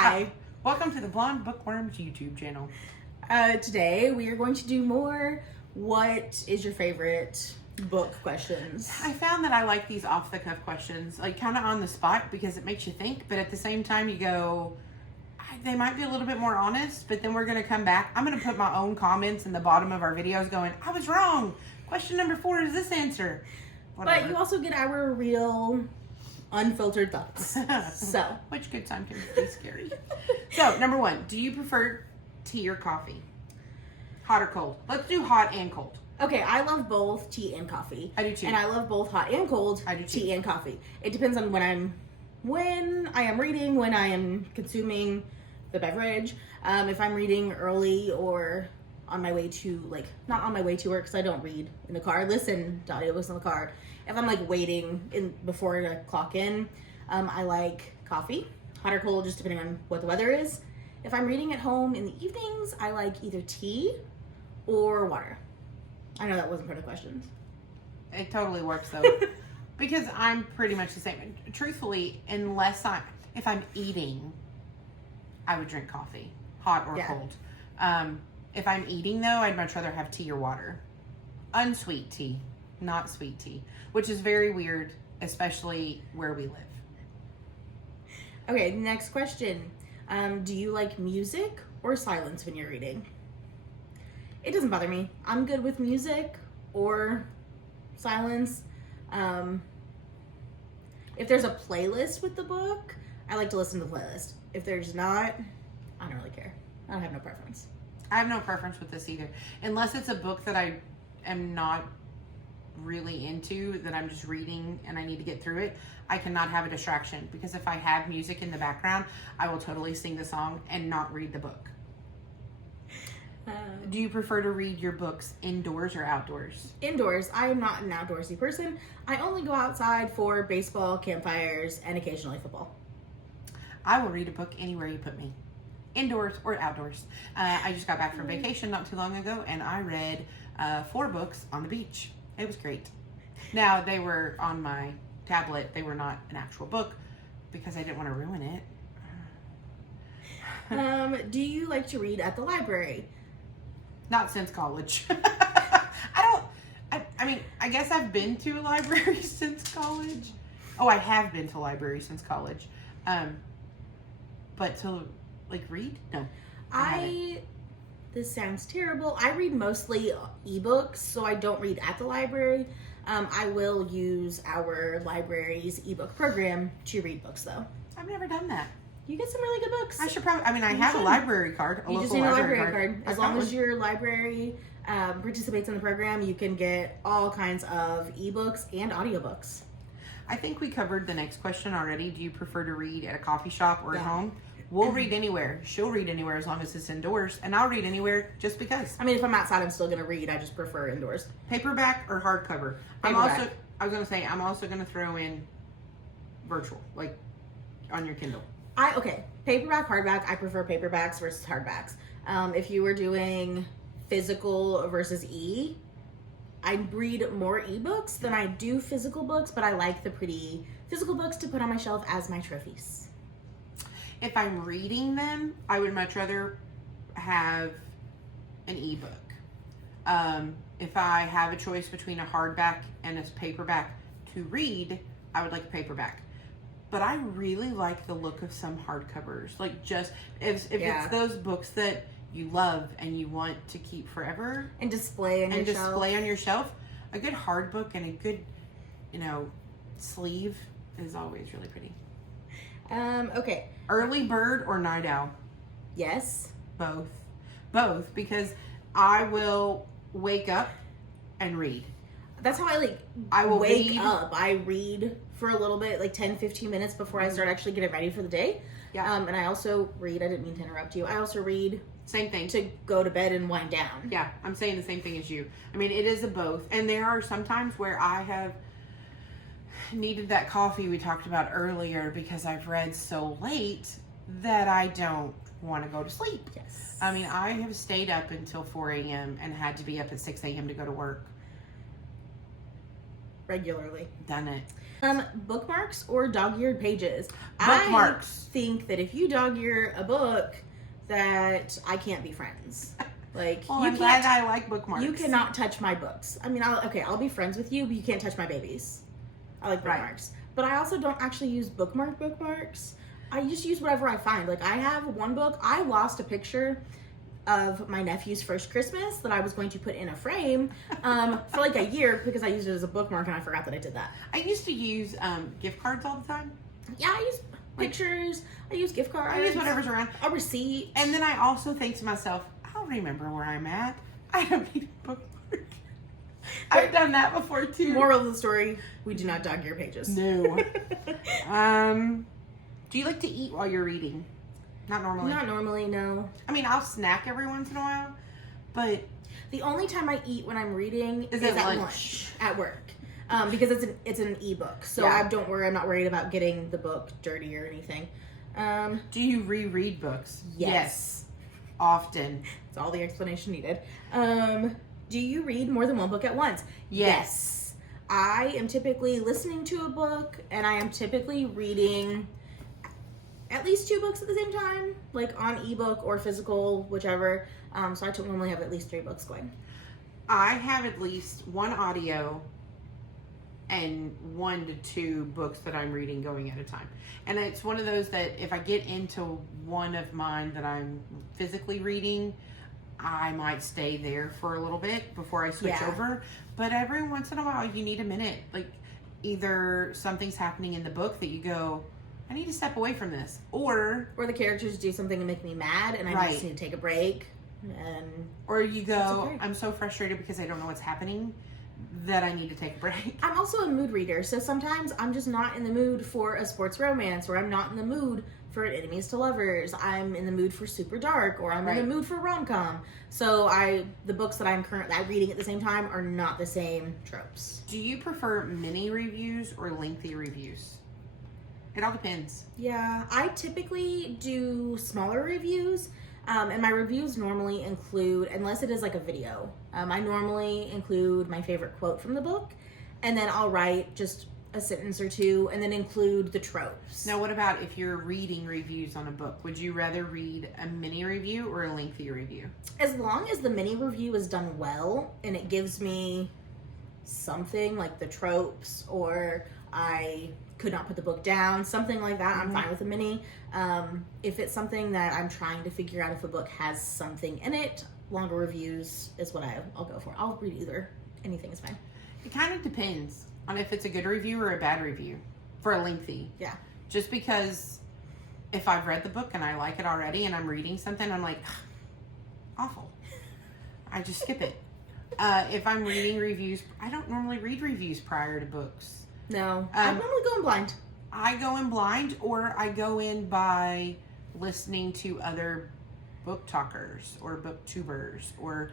Hi. Welcome to the Blonde Bookworms YouTube channel. Today we are going to do more what is your favorite book questions. I found that I like these off-the-cuff questions, like kind of on the spot, because it makes you think, but at the same time you go, they might be a little bit more honest, but then we're going to come back. I'm going to put my own comments in the bottom of our videos going, I was wrong. Question number 4 is this answer. Whatever. But you also get our real unfiltered thoughts. So, which good time can be scary. So, number 1, do you prefer tea or coffee? Hot or cold? Let's do hot and cold. Okay, I love both tea and coffee. I do too. And I love both hot and cold. I do too. Tea and coffee. It depends on when I am reading, when I am consuming the beverage. If I'm reading early or on my way to, not on my way to work, because I don't read in the car. I listen to audiobooks in the car. If I'm waiting before I clock in, I like coffee, hot or cold, just depending on what the weather is. If I'm reading at home in the evenings, I like either tea or water. I know that wasn't part of the questions. It totally works though, because I'm pretty much the same. Truthfully, if I'm eating, I would drink coffee, hot or cold. If I'm eating though, I'd much rather have tea or water. Unsweet tea, not sweet tea, which is very weird, especially where we live. Okay, next question. Do you like music or silence when you're reading? It doesn't bother me. I'm good with music or silence. If there's a playlist with the book, I like to listen to the playlist. If there's not, I don't really care. I have no preference. I have no preference with this either. Unless it's a book that I am not really into, that I'm just reading and I need to get through it, I cannot have a distraction. Because if I have music in the background, I will totally sing the song and not read the book. Do you prefer to read your books indoors or outdoors? Indoors. I am not an outdoorsy person. I only go outside for baseball, campfires, and occasionally football. I will read a book anywhere you put me. Indoors or outdoors. I just got back from vacation not too long ago, and I read 4 books on the beach. It was great. Now, they were on my tablet. They were not an actual book because I didn't want to ruin it. Do you like to read at the library? Not since college. I guess I've been to a library since college. Oh, I have been to a library since college. But to read? No. This sounds terrible. I read mostly ebooks, so I don't read at the library. I will use our library's ebook program to read books, though. I've never done that. You get some really good books. I should probably, I have a library card. You just need a library card. As long as your library participates in the program, you can get all kinds of ebooks and audiobooks. I think we covered the next question already. Do you prefer to read at a coffee shop or at home? We'll read anywhere. She'll read anywhere as long as it's indoors. And I'll read anywhere just because. If I'm outside, I'm still going to read. I just prefer indoors. Paperback or hardcover? Paperback. I'm also going to throw in virtual, on your Kindle. Paperback, hardback. I prefer paperbacks versus hardbacks. If you were doing physical versus I read more ebooks than I do physical books, but I like the pretty physical books to put on my shelf as my trophies. If I'm reading them, I would much rather have an ebook. If I have a choice between a hardback and a paperback to read, I would like a paperback. But I really like the look of some hardcovers. If it's those books that you love and you want to keep forever and display on your shelf, a good hard book and a good, sleeve is always really pretty. Okay. Early bird or night owl? Yes. Both, because I will wake up and read. That's how I will wake up. I read for a little bit, 10-15 minutes before I start actually getting ready for the day. Yeah. And I also read, I didn't mean to interrupt you. I also read same thing to go to bed and wind down. Yeah, I'm saying the same thing as you. It is a both. And there are some times where I have needed that coffee we talked about earlier because I've read so late that I don't want to go to sleep. Yes. I have stayed up until 4 a.m. and had to be up at 6 a.m. to go to work. regularly. Done it. Bookmarks or dog-eared pages? Bookmarks. I think that if you dog-ear a book, that I can't be friends. Like, Well, I'm glad I like bookmarks. You cannot touch my books. I mean, I'll be friends with you, but you can't touch my babies. I like bookmarks. Right. But I also don't actually use bookmarks. I just use whatever I find. Like, I have one book. I lost a picture of my nephew's first Christmas that I was going to put in a frame for like a year because I used it as a bookmark and I forgot that I did that. I used to use gift cards all the time. Yeah, I use pictures. I use gift cards. I use whatever's around. A receipt. And then I also think to myself, I'll remember where I'm at. I don't need a bookmark. I've done that before too. Moral of the story, we do not dog-ear pages. No. Do you like to eat while you're reading? Not normally. Not normally, no. I mean, I'll snack every once in a while, but the only time I eat when I'm reading is at lunch at work, because it's an ebook, so yeah. I'm not worried about getting the book dirty or anything. Do you reread books? Yes. Often. That's all the explanation needed. Do you read more than one book at once? Yes. I am typically listening to a book, and I am typically reading at least 2 books at the same time, like on ebook or physical, whichever. So I normally have at least 3 books going. I have at least 1 audio and 1 to 2 books that I'm reading going at a time. And it's one of those that if I get into one of mine that I'm physically reading, I might stay there for a little bit before I switch over. But every once in a while, you need a minute. Like, either something's happening in the book that you go, I need to step away from this. Or the characters do something to make me mad and I just need to take a break. Or you go, I'm so frustrated because I don't know what's happening that I need to take a break. I'm also a mood reader, so sometimes I'm just not in the mood for a sports romance, or I'm not in the mood for enemies to lovers. I'm in the mood for super dark, or I'm in the mood for rom-com. So the books that I'm currently reading at the same time are not the same tropes. Do you prefer mini reviews or lengthy reviews? It all depends. Yeah, I typically do smaller reviews, and my reviews normally include, unless it is like a video, I normally include my favorite quote from the book, and then I'll write just a sentence or 2, and then include the tropes. Now, what about if you're reading reviews on a book? Would you rather read a mini review or a lengthy review? As long as the mini review is done well, and it gives me something like the tropes, or I could not put the book down, something like that, I'm fine with a mini. If it's something that I'm trying to figure out if a book has something in it, longer reviews is what I'll go for. I'll read either. Anything is fine. It kind of depends on if it's a good review or a bad review for a lengthy. Yeah. Just because if I've read the book and I like it already and I'm reading something, I'm like, awful. I just skip it. If I'm reading reviews, I don't normally read reviews prior to books. No, I normally go in blind. I go in blind, or I go in by listening to other book talkers or booktubers or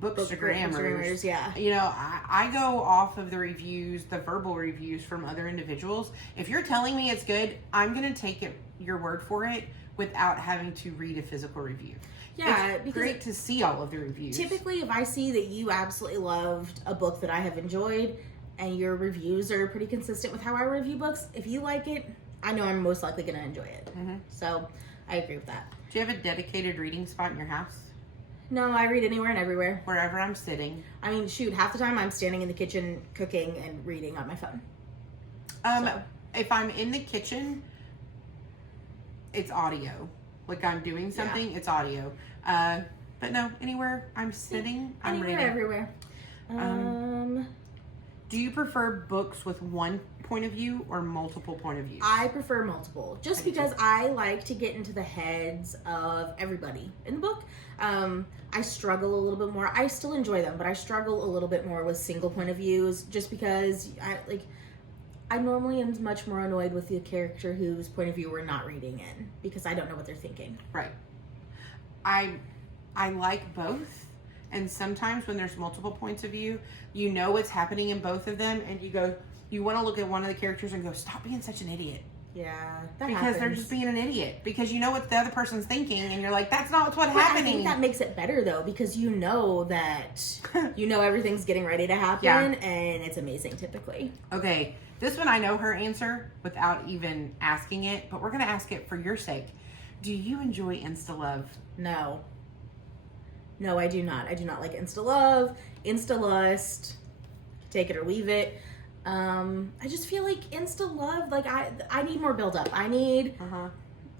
bookstagrammers. Yeah. You know, I go off of the reviews, the verbal reviews from other individuals. If you're telling me it's good, I'm going to take your word for it without having to read a physical review. Yeah, it's because great to see all of the reviews. Typically, if I see that you absolutely loved a book that I have enjoyed, and your reviews are pretty consistent with how I review books, if you like it, I know I'm most likely going to enjoy it. So I agree with that. Do you have a dedicated reading spot in your house? No, I read anywhere and everywhere. Wherever I'm sitting. I mean, shoot, half the time I'm standing in the kitchen cooking and reading on my phone. If I'm in the kitchen, it's audio. Like I'm doing something, it's audio. But no, anywhere I'm sitting, I'm reading. Everywhere. Do you prefer books with one point of view or multiple point of views? I prefer multiple, just because I like to get into the heads of everybody in the book. I struggle a little bit more. I still enjoy them, but I struggle a little bit more with single point of views, just because I normally am much more annoyed with the character whose point of view we're not reading in, because I don't know what they're thinking. Right. I like both. And sometimes when there's multiple points of view, you know what's happening in both of them, and you want to look at one of the characters and go, stop being such an idiot. Yeah, that because happens. they're just being an idiot. Because you know what the other person's thinking, and you're like, that's not what's But happening. I think that makes it better though, because you know that everything's getting ready to happen, Yeah. and it's amazing typically. Okay, this one I know her answer without even asking it, but we're gonna ask it for your sake. Do you enjoy Insta Love? No, I do not. I do not like Insta Love, Insta Lust. Take it or leave it. I just feel like Insta Love, like I need more build up. I need,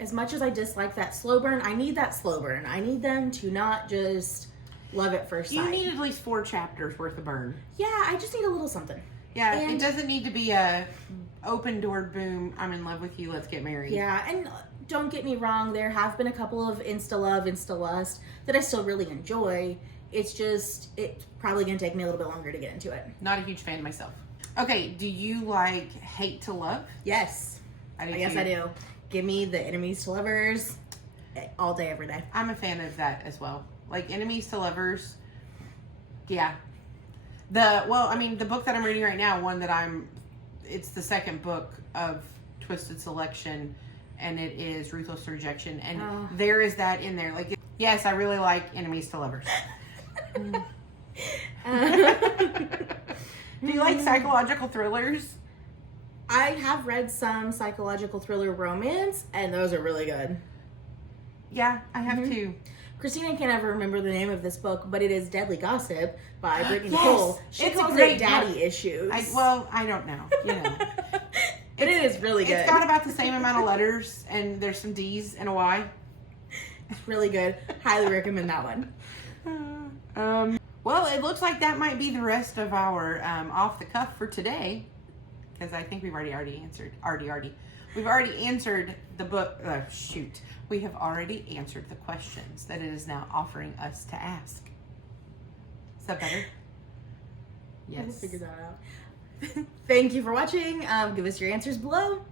as much as I dislike that slow burn, I need that slow burn. I need them to not just love at first sight. You need at least 4 chapters worth of burn. Yeah, I just need a little something. Yeah, And- it doesn't need to be a open door, boom, I'm in love with you, let's get married. Yeah, and don't get me wrong, there have been a couple of Insta Love, Insta Lust that I still really enjoy. It's probably going to take me a little bit longer to get into it. Not a huge fan myself. Okay, do you like hate to love? Yes. I do Yes, too. I do. Give me the enemies to lovers all day, every day. I'm a fan of that as well. Like enemies to lovers. Yeah. The book that I'm reading right now, it's the second book of Twisted Selection, and it is Ruthless Rejection, and there is that in there. Like, yes, I really like enemies to lovers. Do you like psychological thrillers? I have read some psychological thriller romance, and those are really good. Yeah, I have too. Christina can't ever remember the name of this book, but it is Deadly Gossip by Brittany Yes, Cole. She it's a calls great it Daddy book. Issues. I don't know. You know. But it is really good. It's got about the same amount of letters, and there's some D's and a Y. It's really good. Highly recommend that one. Well, it looks like that might be the rest of our off the cuff for today, because I think we've already answered. We've already answered the book. We have already answered the questions that it is now offering us to ask. Is that better? Yes. We'll figure that out. Thank you for watching. Give us your answers below.